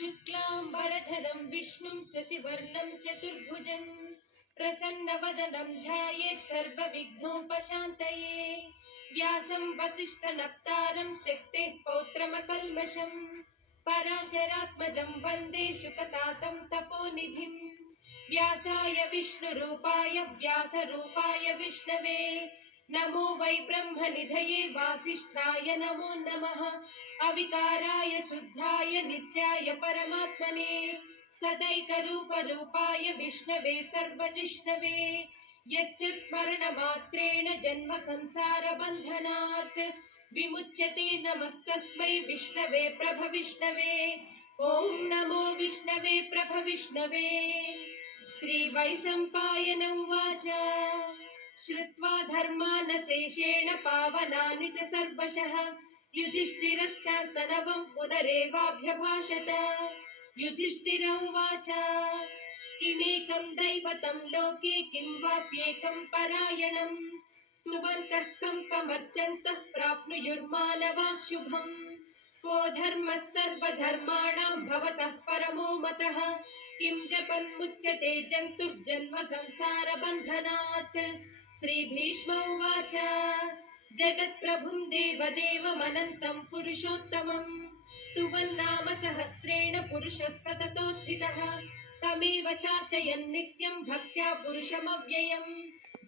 शुक्लांबरधरं विष्णुं शशिवर्णं चतुर्भुजं प्रसन्नवदनं ध्यायेत् सर्वविघ्नोपशान्तये। व्यासं वसिष्ठनप्तारं शक्तेः पौत्रमकल्मषं पराशरात्मजं वन्दे शुकतातं तपोनिधिं। व्यासाय विष्णुरूपाय व्यासरूपाय विष्णवे नमो वै ब्रह्मनिधये वासिष्ठाय नमो नमः। अविकाराय शुद्धाय नित्याय परमात्मने सदैकरूपरूपाय विष्णवे सर्वजिष्णवे यस्य स्मरणमात्रेण जन्म संसारबन्धनात् विमुच्यते नमस्तस्मै विष्णवे प्रभविष्णवे। ॐ नमो विष्णवे प्रभविष्णवे। श्रीवैशम्पायन उवाच श्रुत्वा धर्मानशेषेण पावनानि च सर्वशः युधिष्ठिरश्चान्तनवं पुनरेवाभ्यभाषत। युधिष्ठिर उवाच किमेकं दैवतं लोके किं वाप्येकं परायणं स्तुवन्तः कमर्चन्तः प्राप्नुयुर्मानवाः शुभम्। को धर्मः सर्वधर्माणां भवतः परमो मतः किं जपन्मुच्यते जन्तुर्जन्म संसारबन्धनात्। श्रीभीष्म उवाच जगत्प्रभुं देवदेवमनन्तं पुरुषोत्तमं स्तुवन्नाम सहस्रेण पुरुषः सततोत्थितः तमेव चार्चयन् नित्यं भक्त्या पुरुषमव्ययम्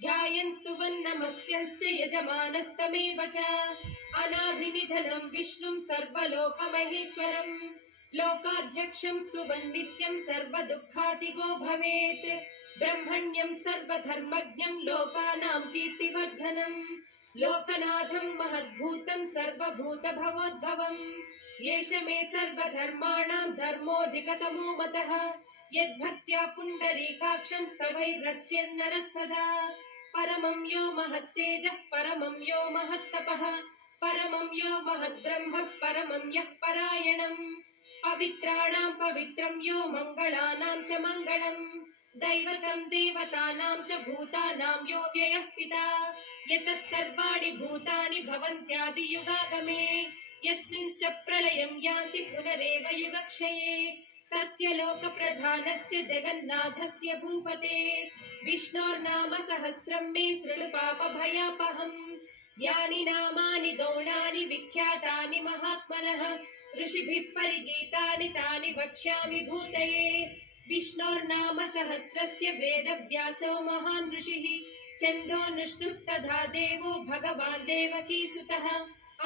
ध्यायन् स्तुवन्नमस्यस्य यजमानस्तमेव च। अनादिनिधनं विष्णुं सर्वलोकमहेश्वरं लोकाध्यक्षं स्तुवन्नित्यं सर्वदुःखातिगो भवेत्। ब्रह्मण्यं सर्वधर्मज्ञं लोकानां कीर्तिवर्धनम् लोकनाथं महद्भूतं सर्वभूतभवोद्भवम् येष मे सर्वधर्माणां धर्मोऽधिकतमो मतः यद्भक्त्या पुण्डरीकाक्षं स्तवैरर्च्यन्नरः सदा। परमं यो महत्तेजः परमं यो महत्तपः परमं यो महद्ब्रह्म परमं यः परायणम् पवित्राणां पवित्रं यो मङ्गलानां च मङ्गलम् दैवतं देवतानां च भूतानां यो व्ययः पिता यतः सर्वाणि भूतानि भवन्त्यादियुगागमे यस्मिंश्च प्रलयं यान्ति पुनरेव युगक्षये तस्य लोकप्रधानस्य जगन्नाथस्य भूपते विष्णोर्नाम सहस्रं मे शृणु पापभयापहम्। यानि नामानि गौणानि विख्यातानि महात्मनः ऋषिभिः परिगीतानि तानि वक्ष्यामि भूतये। विष्णोर्नाम सहस्रस्य वेदव्यासो महान् ऋषिः छन्दोऽनुष्टुप् तथा देवो भगवान् देवकीसुतः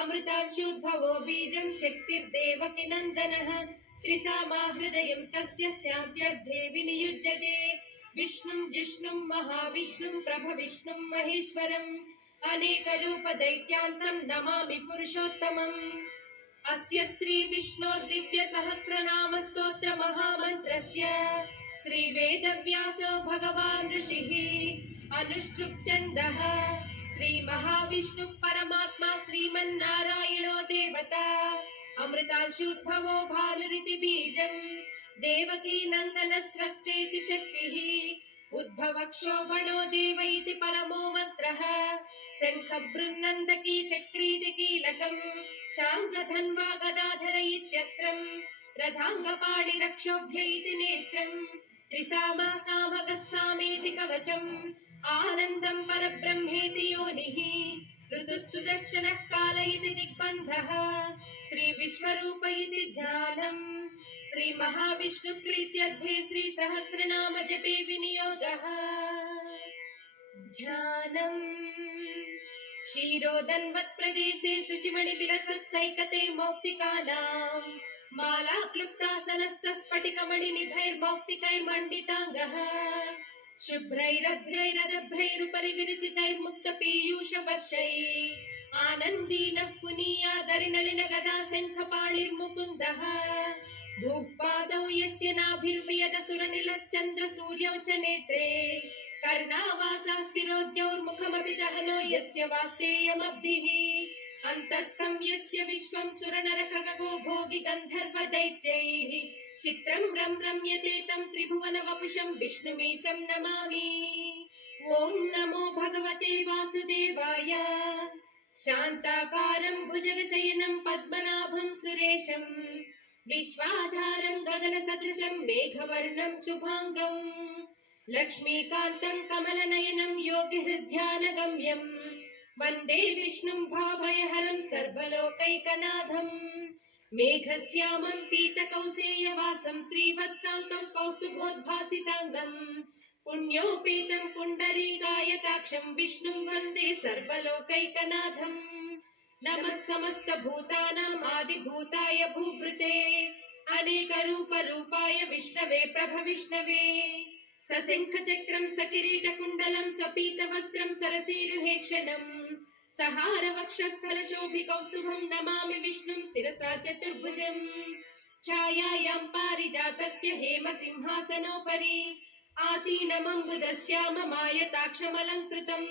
अमृतांशोद्भवो बीजं शक्तिर्देवकी नन्दनः त्रिसामा हृदयं तस्य शान्त्यर्थे विनियुज्यते। विष्णुं जिष्णुं महाविष्णुं प्रभविष्णुं महेश्वरम् अनेकरूपदैत्यान्तं नमामि पुरुषोत्तमम्। अस्य श्रीविष्णोर्दिव्यसहस्रनाम स्तोत्र महामन्त्रस्य श्रीवेदव्यासो भगवान् ऋषिः अनुष्टुप् छन्दः श्रीमहाविष्णुः परमात्मा श्रीमन्नारायणो देवता अमृतांशोद्भवो भानुरिति बीजम् देवकी नन्दन स्रष्टेति शक्तिः उद्भवक्षोभणो देव इति परमो मन्त्रः शङ्खबृन्नन्दकी चक्रीति कीलकम् शाङ्गधन्वा गदाधर इत्यस्त्रम् रथाङ्गपाणिरक्षोभ्य इति नेत्रम् त्रिसामः सामगः सामेति कवचम् आनन्दं परब्रह्मेति योनिः ऋतुः सुदर्शनः काल इति दिग्बन्धः श्रीविश्वरूप इति ध्यानम् श्रीमहाविष्णुप्रीत्यर्थे श्रीसहस्रनाम जपे विनियोगः। ध्यानम् क्षीरोदन्वत्प्रदेशे शुचिमणिविलसत्सैकते मौक्तिकानां माला क्लुप्तासनस्तस्फटिकमणिनिभैर्मौक्तिकैर्मण्डिताङ्गः शुभ्रैरभ्रैरदभ्रैरुपरि विरचितैर्मुक्तपीयूषवर्षैः आनन्दीनः पुनीयादरिनलिन गदा शङ्खपाणिर्मुकुन्दः भूपादौ यस्य नाभिर्वियदसुरनिलश्चन्द्रसूर्यौ च नेत्रे कर्णावासः शिरोद्यौर्मुखमपि दहनो यस्य वास्तेयमब्धिः अन्तस्थं यस्य विश्वं सुरनरखगो भोगि गन्धर्वदैत्यैः चित्रं रम्यते तं त्रिभुवन वपुषं विष्णुमीशं नमामि। ॐ नमो भगवते वासुदेवाय शान्ताकारं भुजगशयनं पद्मनाभं सुरेशं विश्वाधारं गगनसदृशं मेघवर्णं शुभांगं लक्ष्मीकान्तं कमलनयनं योगिहृद्यानगम्यं वन्दे विष्णुं भाभयहरं सर्वलोकैकनाथं मेघश्यामं पीतकौसेयवासं श्रीवत्सान्तं कौस्तुभोद्भासिताङ्गं पुण्योपेतं पुण्डरीकायताक्षं विष्णुं वन्दे सर्वलोकैकनाथं नमः समस्तभूतानाम् आदिभूताय भूभृते अनेकरूपरूपाय विष्णवे प्रभविष्णवे सशङ्खचक्रं सकिरीटकुण्डलं सपीतवस्त्रं सरसीरुहेक्षणम् सहारवक्षस्थलशोभिकौस्तुभं नमामि विष्णुं शिरसा चतुर्भुजम् छायायां पारिजातस्य हेमसिंहासनोपरि आसीनमम्बुदश्याममायताक्षमलङ्कृतम्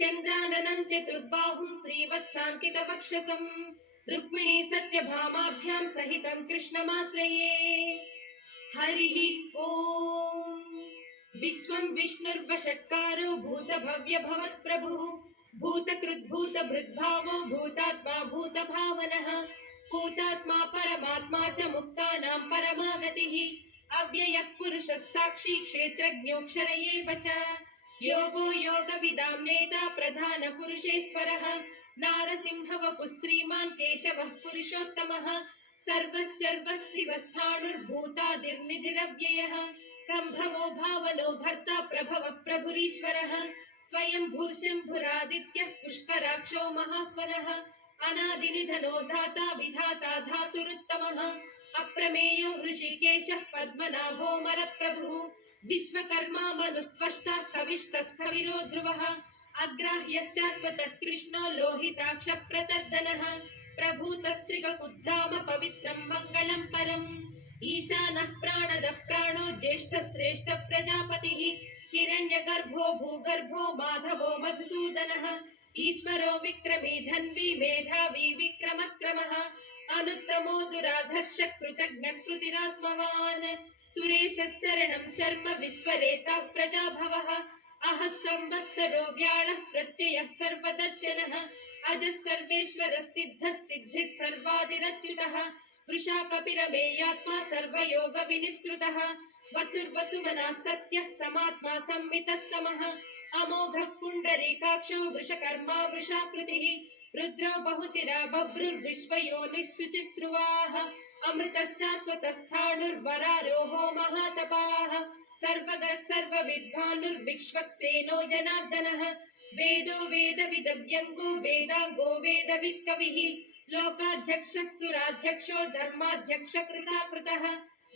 चन्द्राननं चतुर्बाहुं श्रीवत्साङ्कितवक्षसं रुक्मिणी सत्यभामाभ्यां सहितं कृष्णमाश्रये हरिः ओम् विश्वं विष्णुर्वषट्कारो भूतभव्यभवत्प्रभुः भूतकृद्भूतभृद्भावो भूतात्मा भूतभावनः भूतात्मा परमात्मा च मुक्तानां परमागतिः अव्ययः पुरुषः साक्षी क्षेत्रज्ञोऽक्षर एव च योगो योगविदां नेता प्रधान पुरुषेश्वरः नारसिंहवपुः श्रीमान् केशवः पुरुषोत्तमः सर्वस्सर्वस्सिवस्थाणुर्भूतादिर्निधिरव्ययः सम्भवो भावनो भर्ता प्रभवः प्रभुरीश्वरः स्वयं भूर्शम्भुरादित्यः पुष्कराक्षो महास्वनः अनादिनिधनो धाता विधाता धातुरुत्तमः अप्रमेयो हृषिकेशः पद्मनाभो मरप्रभुः विश्वकर्मा मनुस्त्वष्टा स्थविष्टस्थविरो ध्रुवः अग्राह्यः शाश्वतः कृष्णो लोहिताक्ष प्रतर्दनः प्रभूतस्त्रिगकुद्धाम पवित्रं मङ्गलं परम् ईशानः प्राणदः प्राणो ज्येष्ठः श्रेष्ठ प्रजापतिः हिरण्यगर्भो भूगर्भो माधवो मधुसूदनः ईश्वरो विक्रमी धन्वी मेधावी विक्रमक्रमः अनुत्तमो दुराधर्ष कृतज्ञ कृतिरात्मवान् सुरेशः शरणं शर्म विश्वरेता प्रजाभवः अहः संवत्सरो व्याळः प्रत्ययः सर्वदर्शनः अजः सर्वेश्वरः सिद्धः सिद्धिः सर्वादिरच्युतः वृषा कपिरमेयात्मा सर्वयोग विनिसृतः वसुर्वसुमनः सत्यः समात्मा संमितः समः अमोघः पुण्डरीकाक्षो वृषकर्मा वृषाकृतिः रुद्रो बहुशिरा बभ्रुर्विश्वयोनिः शुचिस्रुवाः अमृतः शाश्वतस्थाणुर्वरारोहो महातपाः सर्वगः सर्वविद्वानुर्विक्ष्वक्सेनो जनार्दनः वेदो वेदविदव्यङ्गो वेदाङ्गो वेदवित्कविः लोकाध्यक्षः सुराध्यक्षो धर्माध्यक्ष कृताकृतः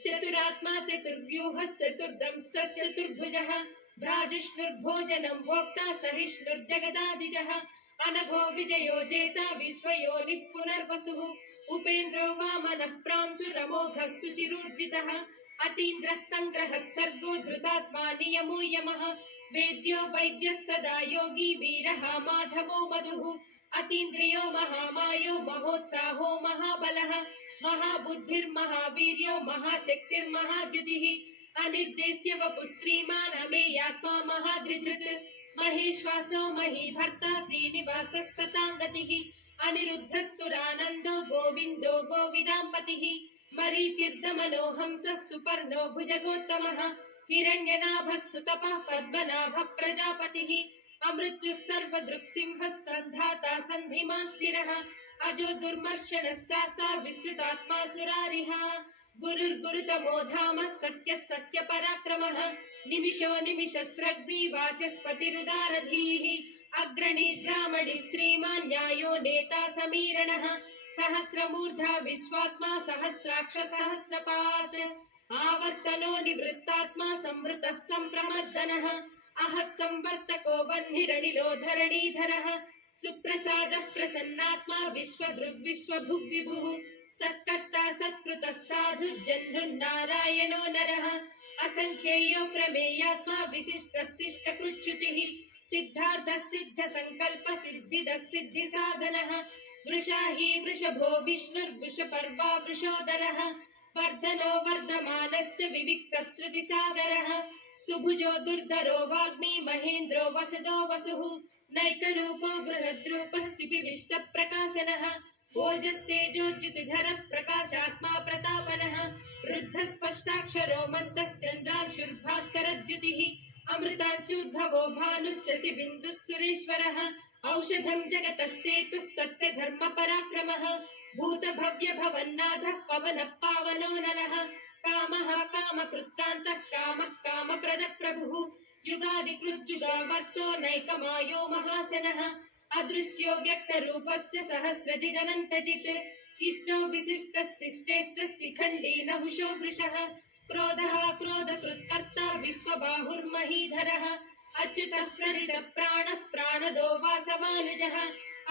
चतुरात्मा चतुर्व्यूहश्चतुर्दंष्टश्चतुर्भुजः भ्राजिष्णुर्भोजनं भोक्ता सहिष्णुर्जगदादिजः अनघो विजयो जेता विश्वयोनिः पुनर्वसुः उपेन्द्रो वामनः प्रांशुरमोघः सुचिरूर्जितः अतीन्द्रः सङ्ग्रहः सर्गो धृतात्मा नियमो यमः वेद्यो वैद्यः सदा योगी वीरः माधवो मधुः अतीन्द्रियो महामायो महोत्साहो महाबलः महाबुद्धिर्महावीर्यो महाशक्तिर्महाद्युतिः अनिर्देश्य वपुः श्रीमान् अमेयात्मा महाधृधृत् महेश्वासो महीभर्ता श्रीनिवासः सताङ्गतिः अनिरुद्धः सुरानन्दो गोविन्दो गोविदाम्पतिः मरीचिर्दमनो हंसः सुपर्णो भुजगोत्तमः हिरण्यनाभः सुतपः पद्मनाभः प्रजापतिः अमृत्युः सर्वदृक्सिंहः सन्धाता सन्धिमान् स्थिरः अजो दुर्मर्शनः शास्ता विश्रुतात्मा सुरारिः गुरुर्गुरुतमो धामः सत्यः सत्यपराक्रमः निमिषो निमिषस्रग्वी वाचस्पतिरुदारधीः अग्रणी ब्राह्मणि श्रीमान् न्यायो नेता समीरणः सहस्रमूर्धा विश्वात्मा सहस्राक्ष सहस्रपात् आवर्तनो निवृत्तात्मा संवृतः सम्प्रमर्दनः अहः संवर्तको वह्निरनिलो धरणीधरः सुप्रसादः प्रसन्नात्मा विश्वदृग्विश्वभुग्विभुः सत्कर्ता सत्कृतः साधु जह्नुर्नारायणो नरः असंख्येयो प्रमेयात्मा विशिष्टः शिष्टकृच्छुचिः सिद्धार्थः सिद्धसङ्कल्प सिद्धिदः सिद्धिसाधनः वृषा हि वृषभो विष्णुर्वृषपर्वा वृषोदरः वर्धनो वर्धमानश्च विविक्तः श्रुतिसागरः सुभुजो दुर्धरो वाग्मी महेन्द्रो वसदो वसुः नैकरूपो बृहद्रूपः सिपिविष्टप्रकाशनः ओजस्तेजोज्युतिधर प्रकाशात्मा प्रतापनः रुद्धः स्पष्टाक्षरो मन्तश्चन्द्रांशुर्भास्करद्युतिः अमृतांशुद्भवो भानुः शशि बिन्दुः सुरेश्वरः औषधं जगतः सेतुः सत्यधर्म पराक्रमः भूत भव्य भवन्नाथः पवनः पावनो नरः कामः कामकृत्कान्तः कामः कामप्रद प्रभुः युगादिकृज्जुगावर्तो नैकमायो महाशनः अदृश्यो व्यक्तरूपश्च सहस्रजिदनन्तजित् इष्टो विशिष्टः शिष्टेष्टः शिखण्डी नहुषो वृषः क्रोधः क्रोधकृत्कर्ता विश्वबाहुर्महीधरः अच्युतः प्रहृतः प्राणः प्राणदो वासवानुजः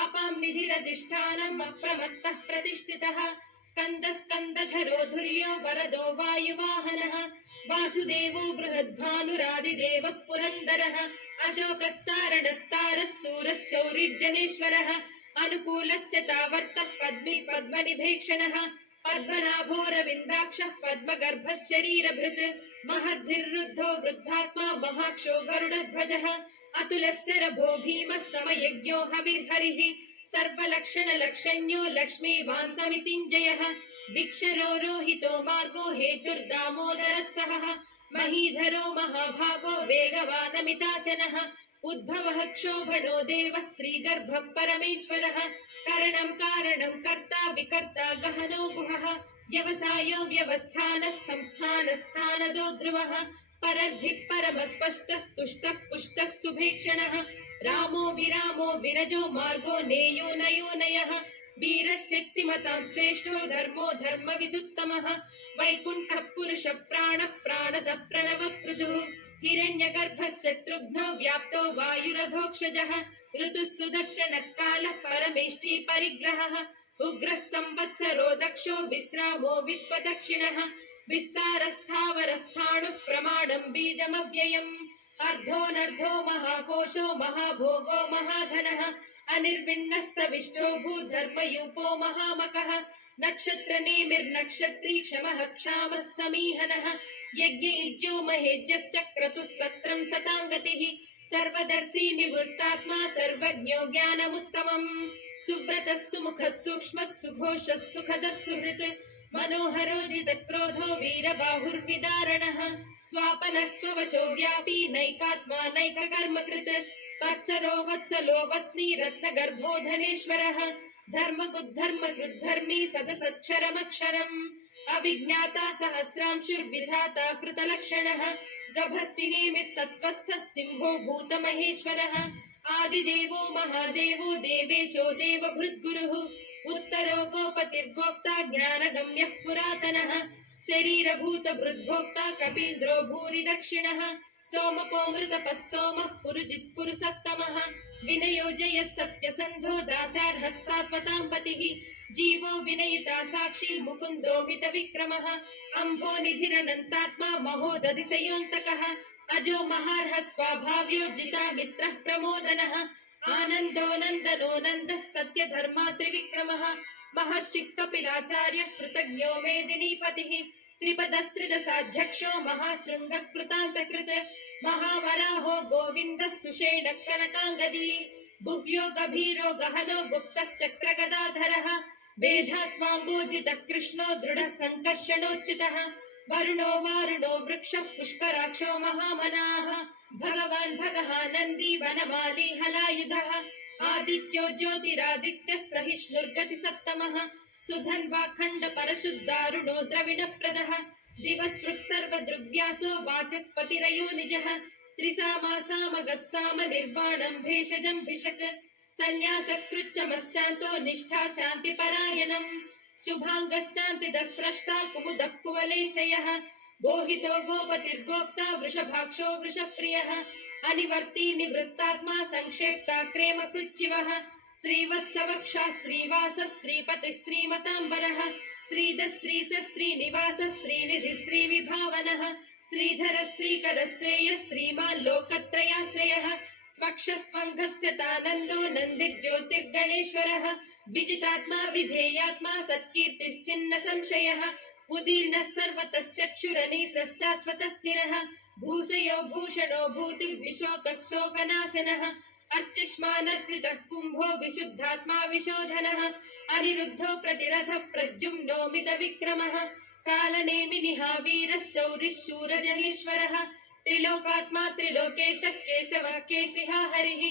अपां निधिरधिष्ठानम् अप्रमत्तः प्रतिष्ठितः स्कन्दः स्कन्दधरो धुर्यो वरदो वायुवाहनः वासुदेवो बृहद्भानुरादिदेवः पुरन्दरः अशोकस्तारणस्तारः सूरः शौरिर्जनेश्वरः अनुकूलस्य तावर्तः पद्मी पद्मनिभेक्षणः पद्मनाभोरविन्दाक्षः पद्मगर्भः शरीरभृत् महद्भिर्रुद्धो वृद्धात्मा महाक्षो गरुडध्वजः अतुलः शरभो भीमः समयज्ञो हविर्हरिः सर्वलक्षणलक्षण्यो लक्ष्मीवान् समितिञ्जयः विक्षरो रोहितो मार्गो हेतुर्दामोदरः सहः महीधरो महाभागो वेगवानमिताशनः उद्भवः क्षोभनो देवः श्रीगर्भः परमेश्वरः करणं कारणं कर्ता विकर्ता गहनो गुहः व्यवसायो व्यवस्थानः संस्थानस्थानदो ध्रुवः परर्धिः परमस्पष्टस्तुष्टः पुष्टः सुभेक्षणः रामो विरामो विरजो मार्गो नेयो नयो नयः वीरशक्तिमतां श्रेष्ठो धर्मो धर्मविदुत्तमः वैकुण्ठः पुरुषः प्राणः प्राणदः प्रणवपृथुः हिरण्यगर्भः शत्रुघ्नो व्याप्तो वायुरधोक्षजः ऋतुः सुदर्शनः कालः परमेष्ठी परिग्रहः उग्रः संवत्सरो दक्षो विश्रामो विश्वदक्षिणः विस्तारस्थावरस्थाणुः प्रमाणं बीजमव्ययम् अर्धोऽनर्धो महाकोशो महाभोगो महाधनः अनिर्विण्णस्तविष्टो भूर्धर्मयूपो महामकः नक्षत्रनेमिर्नक्षत्री क्षमः क्षामः समीहनः यज्ञयुज्यो महेज्यश्च क्रतुः सत्रं सताङ्गतिः सर्वदर्शी निवृत्तात्मा सर्वज्ञो ज्ञानमुत्तमम् सुव्रतः सुमुखः सूक्ष्मः सुघोषः सुखदः सुहृत् मनोहरो जितक्रोधो वीरबाहुर्विदारणः स्वापनः स्ववशो व्यापी नैकात्मा नैककर्मकृत् वत्सरो वत्सलो वत्सी रत्नगर्भो धनेश्वरः धर्मगुद्धर्मकृद्धर्मी सदसच्छरमक्षरम् अविज्ञाता सहस्रांशुर्विधाता कृतलक्षणः गभस्तिनेमिः सत्त्वस्थः सिंहो भूतमहेश्वरः आदिदेवो महादेवो देवेशो देवभृद्गुरुः उत्तरो गोपतिर्गोप्ता ज्ञानगम्यः पुरातनः शरीरभूतभृद्भोक्ता कपीन्द्रो भूरि दक्षिणः सोमपोमृतपः सोमः पुरुजित् पुरुषत्तमः विनयो जयः सत्यसन्धो दासार्हः सात्वतां पतिः जीवो विनयिता साक्षी मुकुन्दो मितविक्रमः अम्भो निधिरनन्तात्मा महोदधिशयोऽन्तकः अजो महार्हः स्वाभाव्यो जिता मित्रः प्रमोदनः आनन्दो नन्दनो नन्दः सत्यधर्मा त्रिविक्रमः महर्षिः कपिलाचार्यः कृतज्ञो मेदिनीपतिः त्रिपदस्त्रिदशाध्यक्षो महाशृङ्गः कृतान्तकृत् महावराहो गोविन्दः सुषेणः कनकाङ्गदी गुह्यो गभीरो गहनो गुप्तश्चक्रगदाधरः वेधास्वाङ्गोजितः कृष्णो दृढः सङ्कर्षणोच्युतः वरुणो वारुणो वृक्षः पुष्कराक्षो महामनाः भगवान् भगः नन्दी वनमाली हलायुधः आदित्यो ज्योतिरादित्यः सहिष्णुर्गतिसत्तमः सुधन्वाखण्ड परशुद्धारुणो द्रविडप्रदः दिवस्पृक् सर्वदृग्व्यासो वाचस्पतिरयो निजः त्रिसामासामगः साम निर्वाणं भेषजं भिषक् सन्न्यासकृच्चमस्यान्तो निष्ठा शान्तिपरायणम् शुभाङ्गः शान्तिदः स्रष्टा कुमुदः कुवलेशयः गोहितो गोपतिर्गोप्ता वृषभाक्षो वृषप्रियः अनिवर्ती निवृत्तात्मा संक्षेप्ता क्रेम कृच्छिवः श्रीवत्सवक्षा श्रीवासः श्रीपतिः श्रीमताम्बरः श्रीधः श्रीशः श्रीनिवासः श्रीनिधिः श्रीविभावनः श्रीधरः श्रीकरः श्रेयः श्रीमान् लोकत्रयाश्रयः स्वक्षस्वङ्घस्य तानन्दो नन्दिर्ज्योतिर्गणेश्वरः विजितात्मा विधेयात्मा सत्कीर्तिश्चिन्न संशयः उदीर्णः सर्वतश्चक्षुरनीशः शाश्वतस्थिरः भूषयो भूषणो भूतिर्विशोकः शोकनाशनः अर्चिष्मानर्चितः कुम्भो विशुद्धात्मा विशोधनः अनिरुद्धो प्रतिरथ प्रद्युम्नो मितविक्रमः कालनेमिनिः वीरः शौरिः शूरजनीश्वरः त्रिलोकात्मा त्रिलोकेशः केशवः केशिः हरिः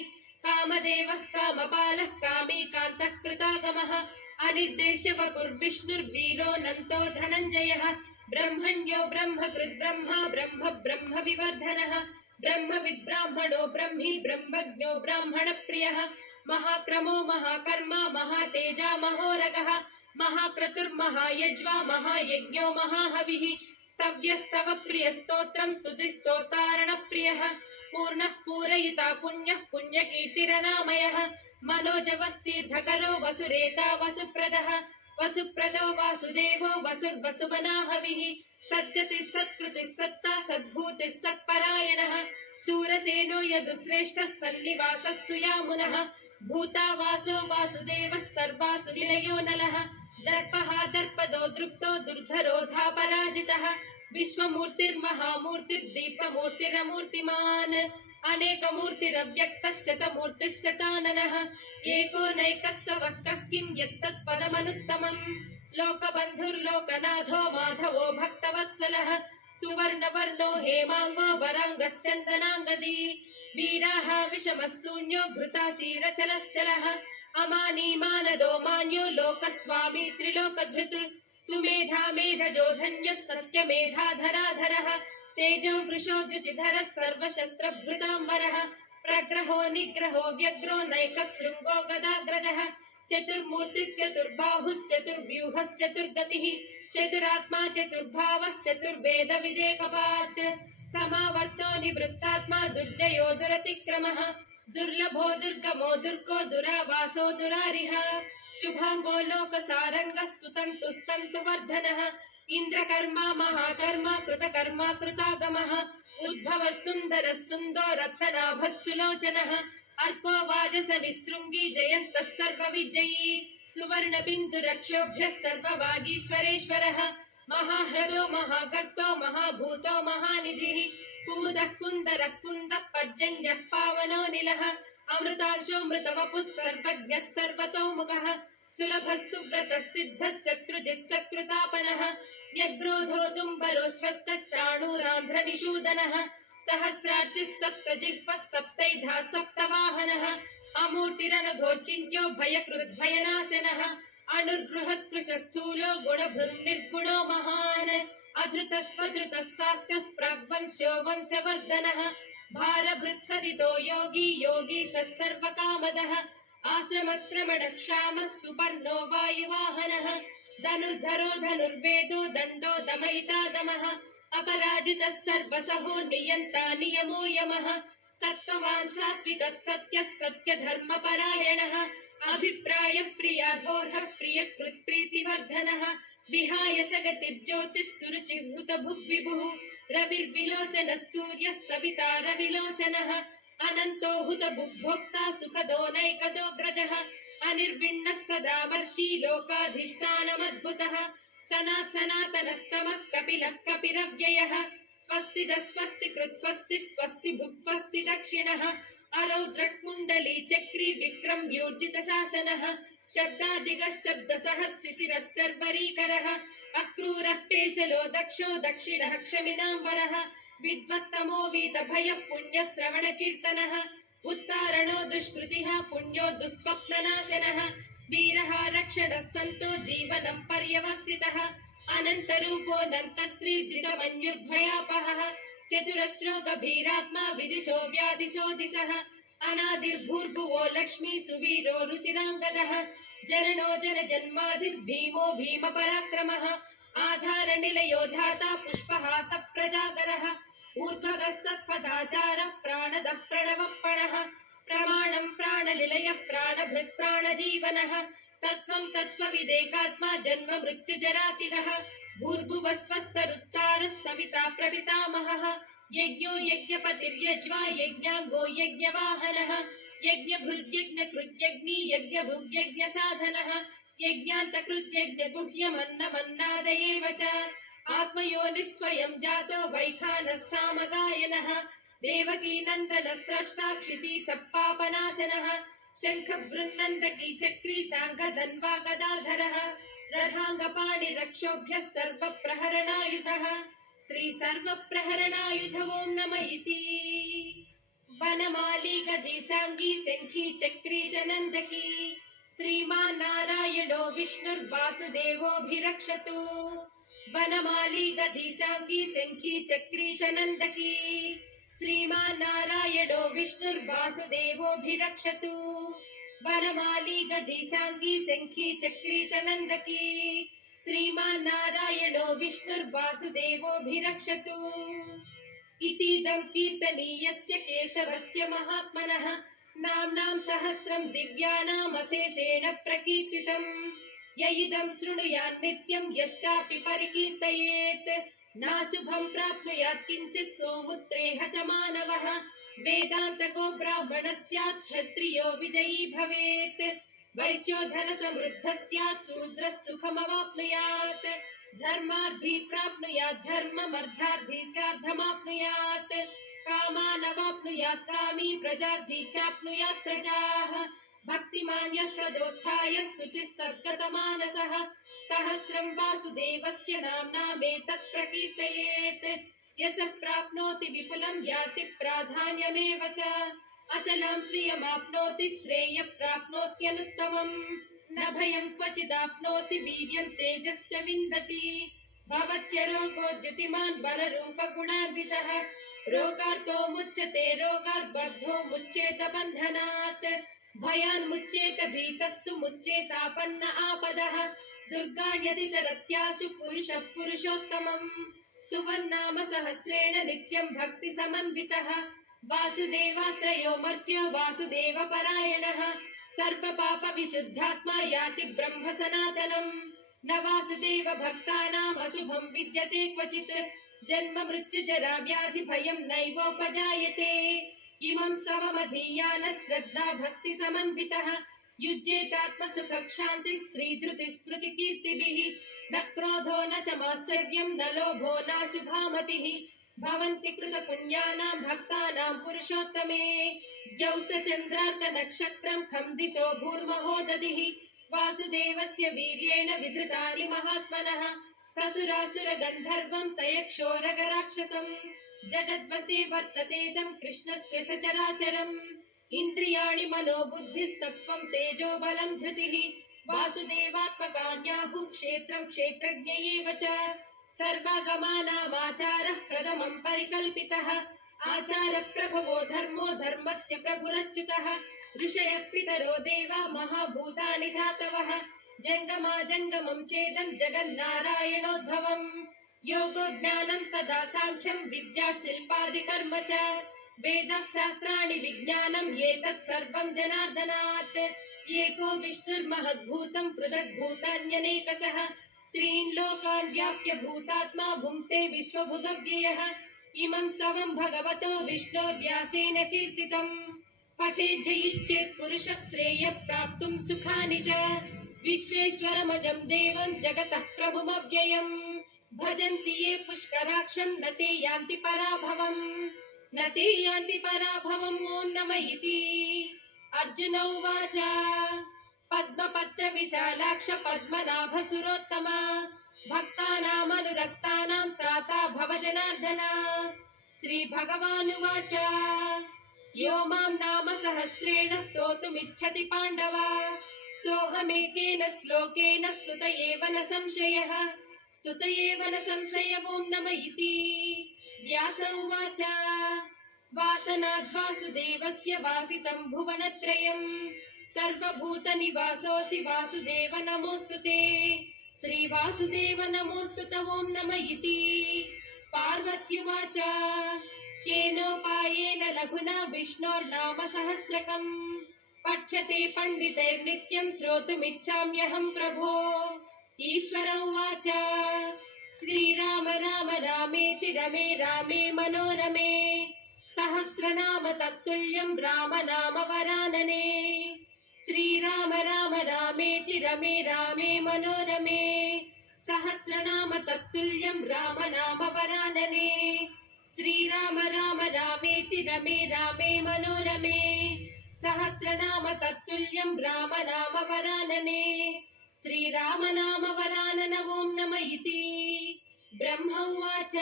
कामदेवः कामपालः कामी कान्तः कृतागमः अनिर्देश्य वपुर्विष्णुर्वीरोऽनन्तो धनञ्जयः ब्रह्मण्यो ब्रह्मकृद् ब्रह्मा ब्रह्म ब्रह्म विवर्धनः ब्रह्मविद्ब्राह्मणो ब्रह्मी ब्रह्मज्ञो ब्राह्मणप्रियः महाक्रमो महाकर्मा महातेजा महोरगः महाक्रतुर्महायज्वा महायज्ञो महाहविः स्तव्यस्तव प्रियस्तोत्रं स्तुतिस्तोतारणप्रियः पूर्णः पूरयिता पुण्यः पुण्यकीर्तिरनामयः मनोजवस्तीर्थकरो वसुरेता वसुप्रदः वसुप्रदो वासुदेवो वसुर्वसुवनाहविः सद्गतिः सत्कृतिः सत्ता सद्भूतिः सत्परायणः शूरसेनो यदुश्रेष्ठः सन्निवासः सुयामुनः भूता वासो वासुदेवः सर्वासु निलयो नलः दर्पः दर्पदो दृप्तो दुर्धरोधा पराजितः विश्वमूर्तिर्महामूर्तिर्दीपमूर्तिरमूर्तिमान् अनेकमूर्तिरव्यक्तः शतमूर्तिः शताननः एको नैकः स वः कः किं यत्तत्पदमनुत्तमम् लोकबन्धुर्लोकनाथो माधवो भक्तवत्सलः सुवर्णवर्णो हेमाङ्गो वराङ्गश्चन्दनाङ्गदी वीराः विषमः शून्यो घृताशीरचलश्चलः अमानी मानदो मान्यो लोकस्वामी त्रिलोकधृत् सुमेधा मेधजो धन्यः सत्यमेधाधराधरः तेजो वृषो द्युतिधरः सर्वशस्त्रभृताम्बरः प्रग्रहो निग्रहो व्यग्रो नैकः शृङ्गो गदाग्रजः चतुर्मूर्तिश्चतुर्बाहुश्चतुर्व्यूहश्चतुर्गतिः चतुरात्मा चतुर्भावः चतुर्वेदविदेकपात् समावर्तो निवृत्तात्मा दुर्जयो दुरतिक्रमः दुर्लभो दुर्गमो दुर्गो दुरावासो दुरारिः शुभांगो लोकसारंगः सुतन्तुस्तन्तुवर्धनः इन्द्रकर्मा महाकर्मा कृतकर्मा कृतागमः उद्भवः सुन्दरः सुन्दो रत्ननाभः सुलोचनः अर्को वाजसनिःशृङ्गी जयन्तः सर्वविजयी सुवर्णबिन्दुरक्षोभ्यः सर्ववागीश्वरेश्वरः महाह्रदो महागर्तो महाभूतो महानिधिः कुमुदः कुन्दरः कुन्दः पर्जन्यः पावनो निलः अमृतांशो मृतवपुः सर्वज्ञः सर्वतोमुखः सुलभः सुव्रतः सिद्धः शत्रुजित् शत्रुतापनः व्यग्रोधोदुम्बरोऽश्वत्थश्चाणूरान्ध्रनिषूदनः सहस्रार्चिः सप्तजिह्वः सप्तैधा सप्तवाहनः अमूर्तिरनघोचिन्त्यो भयकृद्भयनाशनः अणुर्बृहत्कृशस्थूलो गुणभृन्निर्गुणो महान् अधृतस्वधृतः साश्च प्रवंशो वंशवर्धनः भारभृत्कथितो योगी योगीशः सर्वकामदः आश्रमश्रमणक्षामः सुपर्णो वायुवाहनः धनुर्धरो धनुर्वेदो दण्डो दमयिता दमः अपराजितः सर्वसहो नियन्ता नियमो यमः सत्त्ववान् सात्विकः सत्यः सत्यधर्मपरायणः अभिप्राय प्रियार्होर्हः प्रियकृत्प्रीतिवर्धनः विहाय सगतिर्ज्योतिः सुरुचिः हुतभुग्विभुः रविर्विलोचनः सूर्यः सविता रविलोचनः अनन्तो हुतभुग्भोक्ता सुखदो नैकदोऽग्रजः अनिर्विण्णः सदा वर्षी लोकाधिष्ठानमद्भुतः सनातनस्तमः कपिलः कपिरव्ययः स्वस्तिदः स्वस्तिकृत् स्वस्ति स्वस्ति भुक् स्वस्ति दक्षिणः अरौद्रकुण्डली चक्री विक्रम्योर्जितशासनः शब्दादिगः शब्दसः शिशिरः सर्वरीकरः अक्रूरः पेशलो दक्षो दक्षिणः क्षमिनाम्बरः विद्वत्तमो वीतभयः पुण्यः श्रवणकीर्तनः उत्तारणो दुष्कृतिः पुण्यो दुःस्वप्ननाशनः वीरः रक्षणः सन्तो जीवनं पर्यवस्थितः अनन्तरूपोऽनन्तश्रीर्जितमन्युर्भयापहः चतुरस्रो गभीरात्मा विदिशो व्यादिशो दिशः अनादिर्भूर्भुवो लक्ष्मी सुवीरो रुचिराङ्गदः जननो जनजन्माधिर्भीमो भीमपराक्रमः आधारनिलयो धाता पुष्पहास प्रजागरः ऊर्ध्वगः सत्पदाचारः प्राणदः प्रणवप्रणः प्रमाणं प्राणनिलयः प्राणभृत् प्राणजीवनः तत्त्वं तत्त्वविदेकात्मा जन्म मृत्युजरातिगः भूर्भुवः स्वस्तरुस्सारः सविता प्रपितामहः यज्ञो यज्ञपतिर्यज्वा यज्ञाङ्गो यज्ञवाहनः यज्ञभृद्यज्ञकृत्यग्नि यज्ञभुग्यज्ञसाधनः यज्ञान्तकृत्यज्ञगुह्यमन्नमन्नादयेव च आत्मयोनिः स्वयं जातो वैखानः सामगायनः देवकी नन्दनः स्रष्टा क्षितिः सप्पापनाशनः शंख बृन्नन्दकी चक्री शांग धन्वा गदाधरः रथांगपाणि रक्षोभ्यः सर्व प्रहरणायुधः श्री सर्व प्रहरणायुध ओम नमः इति वनमाली गजेशांगी शंखी चक्री च नन्दकी श्रीमान् नारायणो विष्णुर्वासुदेवोऽभिरक्षतु वनमाली गजेशांगी शंखी चक्री च नन्दकी श्रीमान् नारायणो विष्णुर्वासुदेवोऽभिरक्षतु वनमाली गजेशांगी शंखी चक्री च नन्दकी श्रीमान् नारायणो विष्णुर्वासुदेवोऽभिरक्षतु इतीदं कीर्तनीयस्य केशवस्य महात्मनः नाम्नां सहस्रं दिव्यानामशेषेण प्रकीर्तितम् य इदं शृणुयात् नित्यं यश्चापि परिकीर्तयेत् नाशुभं प्राप्नुयात् किञ्चित् सोमुत्रेह च मानवः वेदान्तको ब्राह्मणः स्यात् क्षत्रियो विजयी भवेत् वैश्यो धन समृद्धः स्यात् शूद्रः सुखमवाप्नुयात् धर्मार्थी प्राप्नुयात् धर्ममर्थार्थी चार्धमाप्नुयात् कामानवाप्नुयात् कामी प्रजार्थी चाप्नुयात् प्रजाः भक्तिमान् यः सदोत्थाय शुचिः सद्गतमानसः सहस्रं वासुदेवस्य नाम्नामेतत् प्रकीर्तयेत् यशः प्राप्नोति विपुलं याति प्राधान्यमेव च अचलं श्रियमाप्नोति श्रेय प्राप्नोत्यनुत्तमम् न भयं क्वचिदाप्नोति वीर्यं तेजश्च विन्दति भवत्यरोगो द्युतिमान् बलरूपगुणान्वितः रोगार्तो मुच्यते रोगात् बद्धो मुच्येत बन्धनात् भयान् मुच्येत भीतस्तु मुच्येतापन्न आपदः दुर्गाण्यधितरत्याशु पुरुषः पुरुषोत्तमम् स्तुवन्नाम सहस्रेण नित्यं भक्ति समन्वितः वासुदेवाश्रयो मर्त्यो वासुदेव परायणः सर्वपाप विशुद्धात्मा याति ब्रह्म सनातनम् न वासुदेव भक्तानाम् अशुभं विद्यते क्वचित् जन्म मृत्यु जरा व्याधि भयं नैवोपजायते इमं स्तवमधीयानः श्रद्धा भक्ति समन्वितः युज्येतात्म सुख क्षान्ति श्रीधृति स्मृति कीर्तिभिः न क्रोधो न च मात्सर्यं न लोभो न शुभामतिः भवन्ति कृत पुण्यानां भक्तानां पुरुषोत्तमे जौस चन्द्रार्क नक्षत्रं खं दिशो भूर्महो दधिः वासुदेवस्य वीर्येण विधृतानि महात्मनः ससुरासुर गन्धर्वं सयक्षोरगराक्षसं जगद्वशे वर्तते तं कृष्णस्य सचराचरम् इन्द्रियाणि मनो बुद्धिः सत्त्वं तेजो बलं धृतिः वासुदेवात्मकान्याहुः क्षेत्रं क्षेत्रज्ञ एव च सर्वागमानामाचारः प्रथमं परिकल्पितः आचार प्रभवो धर्मो धर्मस्य प्रभुरच्युतः ऋषयः पितरो देवा महाभूतानि धातवः जङ्गमा जङ्गमं चेदं जगन्नारायणोद्भवम् योगो ज्ञानं तदा साङ्ख्यं विद्या शिल्पादिकर्म च वेदः शास्त्राणि विज्ञानं एतत् सर्वं जनार्दनात् एको विष्णुर्महद्भूतं पृथग्भूतान्यनेकशः त्रीन् लोकान् व्याप्य भूतात्मा भुङ्क्ते विश्वभुगव्ययः इमं स्तवं भगवतो विष्णोर्व्यासेन कीर्तितम् पठे जयिच्चेत् पुरुषः श्रेयः प्राप्तुं सुखानि च विश्वेश्वरमजं देवं जगतः प्रभुमव्ययम् भजन्ति ये पुष्कराक्षं न ते यान्ति पराभवम् न ते यान्ति पराभवम् ॐ नमः इति अर्जुन उवाच पद्मपत्र विशालाक्ष पद्मनाभ सुरोत्तम भक्तानामनुरक्तानां त्राता भव जनार्दन श्रीभगवानुवाच यो मां नाम सहस्रेण स्तोतुमिच्छति पाण्डव सोऽहमेकेन श्लोकेन स्तुत एव न संशयः स्तुत एव न संशय ॐ नमः इति व्यास उवाच वासनाद्वासुदेवस्य वासितं भुवनत्रयम् सर्वभूतनिवासोऽसि वासुदेव नमोऽस्तु ते श्रीवासुदेव नमोऽस्तु ते ॐ नमः इति पार्वत्युवाच केनोपायेन लघुना विष्णोर्नाम सहस्रकम् पठ्यते पण्डितैर्नित्यं श्रोतुमिच्छाम्यहं प्रभो ईश्वर उवाच श्रीराम राम रामेति रमे रामे मनोरमे सहस्रनाम तत्तुल्यं राम नाम वरानने श्रीराम राम रामेति रमे रामे मनोरमे सहस्रनाम तत्तुल्यं राम नाम वरानने श्रीराम राम रामेति रमे रामे मनोरमे सहस्रनाम तत्तुल्यं रामनाम वरानने श्रीरामनाम वरानन ॐ नम इति ब्रह्म उवाच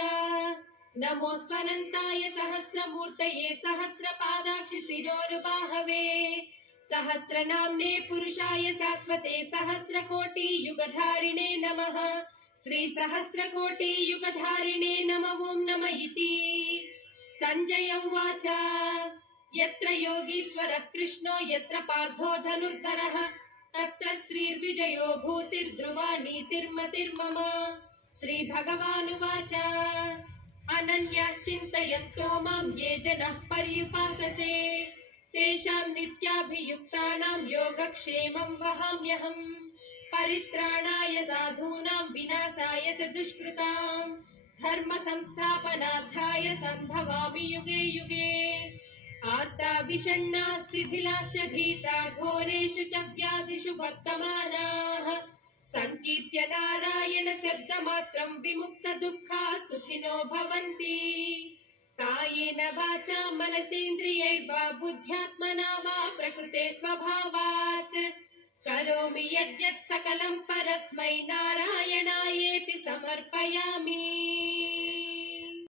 नमोऽस्त्वनन्ताय सहस्रमूर्तये सहस्रपादाक्षि शिरोरुबाहवे सहस्रनाम्ने पुरुषाय शाश्वते सहस्रकोटि युगधारिणे नमः श्री सहस्रकोटि युगधारिणे नम ॐ नम इति संजय उवाच यत्र योगीश्वरः कृष्णो यत्र पार्थो धनुर्धरः तत्र श्रीर्विजयो भूतिर्ध्रुवा नीतिर्मतिर्मम श्रीभगवानुवाच अनन्याश्चिन्तयन्तो मां ये जनः पर्युपासते तेषां नित्याभियुक्तानां योगक्षेमं वहाम्यहम् परित्राणाय साधूनां विनाशाय च दुष्कृतां धर्म संस्थापनार्थाय सम्भवामि युगे युगे आर्ता विषण्णाः शिथिलाश्च भीता घोरेषु च व्याधिषु वर्तमानाः संकीर्त्य नारायण शब्दमात्रं विमुक्तदुःखाः सुखिनो भवन्ति कायेन वाचा मनसेन्द्रियैर्वा बुद्ध्यात्मना वा प्रकृते स्वभावात् करोमि यद्यत् सकलं परस्मै नारायणायेति समर्पयामि।